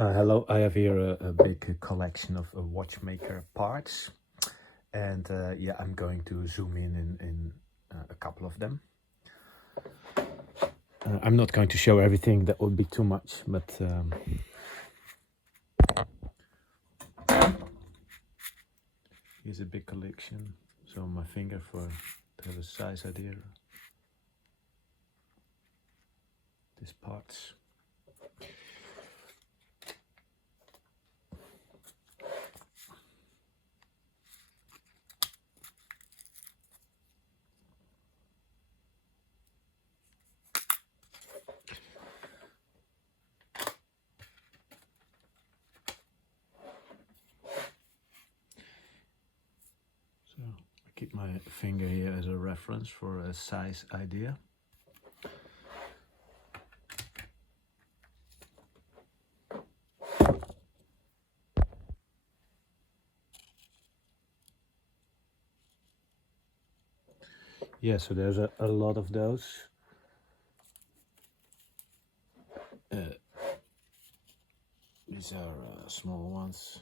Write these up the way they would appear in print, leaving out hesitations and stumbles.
Hello, I have here a big collection of watchmaker parts, and yeah, I'm going to zoom in a couple of them. I'm not going to show everything, that would be too much, but here's a big collection. So my finger to have a size idea. These parts. So I keep my finger here as a reference for a size idea. Yeah, so there's a lot of those. These are small ones.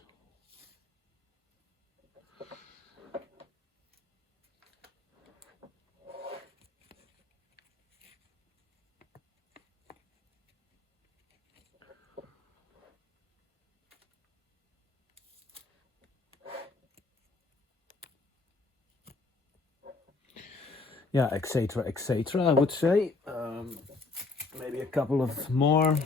Yeah, etc., etc. I would say maybe a couple of more.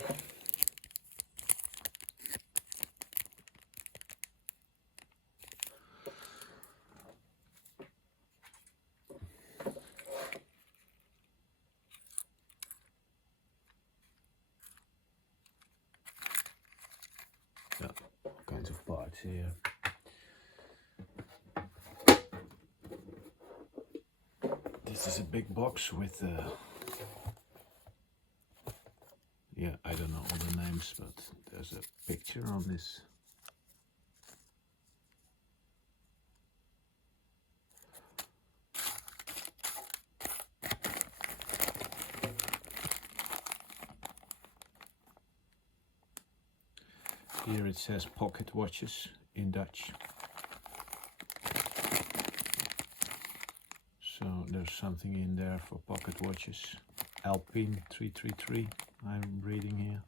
Yeah, all kinds of parts here. This is a big box with yeah, I don't know all the names, but there's a picture on this. Here it says pocket watches in Dutch. So there's something in there for pocket watches. Alpine 333, I'm reading here.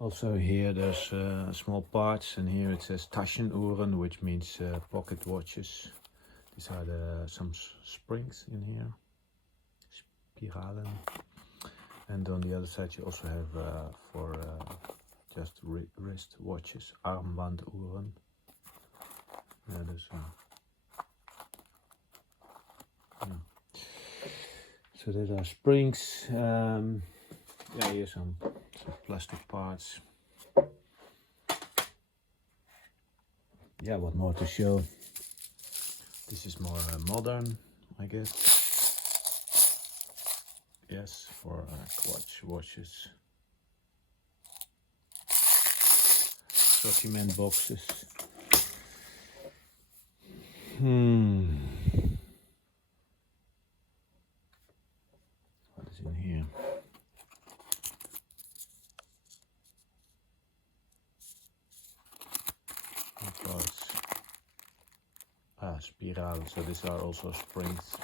Also here there's small parts, and here it says Taschenuhren, which means pocket watches. These are some springs in here, spiralen. And on the other side you also have for just wrist watches, armbanduhren. Yeah, there's yeah. So there are springs. Yeah, here's some plastic parts. Yeah, what more to show? This is more modern, I guess. Yes, for clutch watches. Document boxes. What is in here? Parts. Spiral. So these are also springs.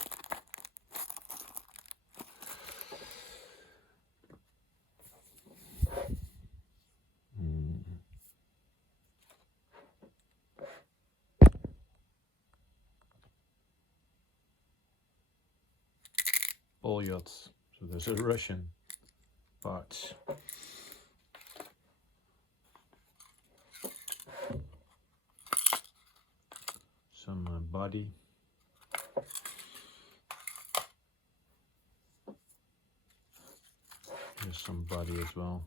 Polyots. So there's a Russian parts. Some body. Here's some body as well.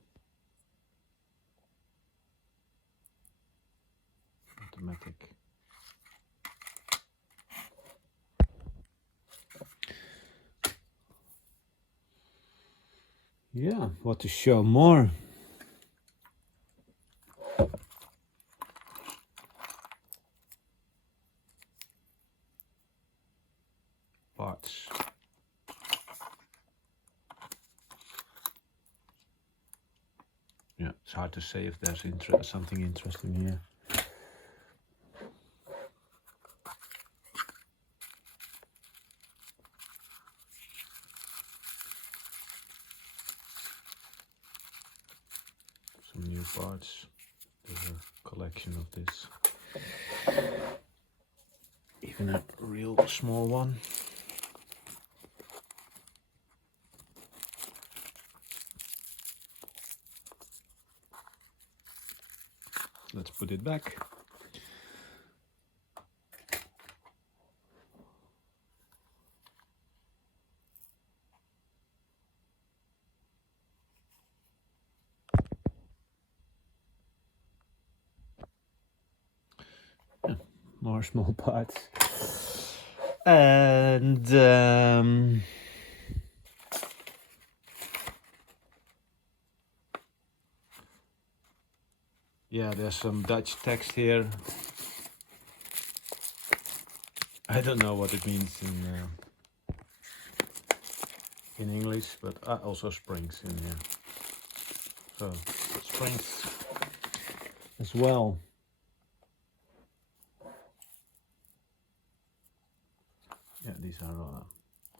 Automatic. Yeah, what to show more? Parts. hard to say if there's something interesting here. Some new parts. There's a collection of this. Even a real small one. Let's put it back. Yeah, more small parts. And yeah, there's some Dutch text here. I don't know what it means in English, but also springs in here. So springs as well. Yeah, these are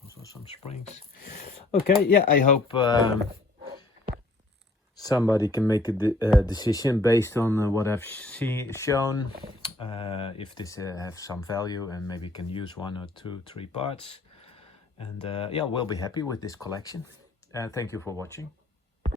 also some springs. Okay, yeah, I hope somebody can make a decision based on what I've shown. If this has some value and maybe can use 1 or 2, 3 parts. And yeah, we'll be happy with this collection. Thank you for watching.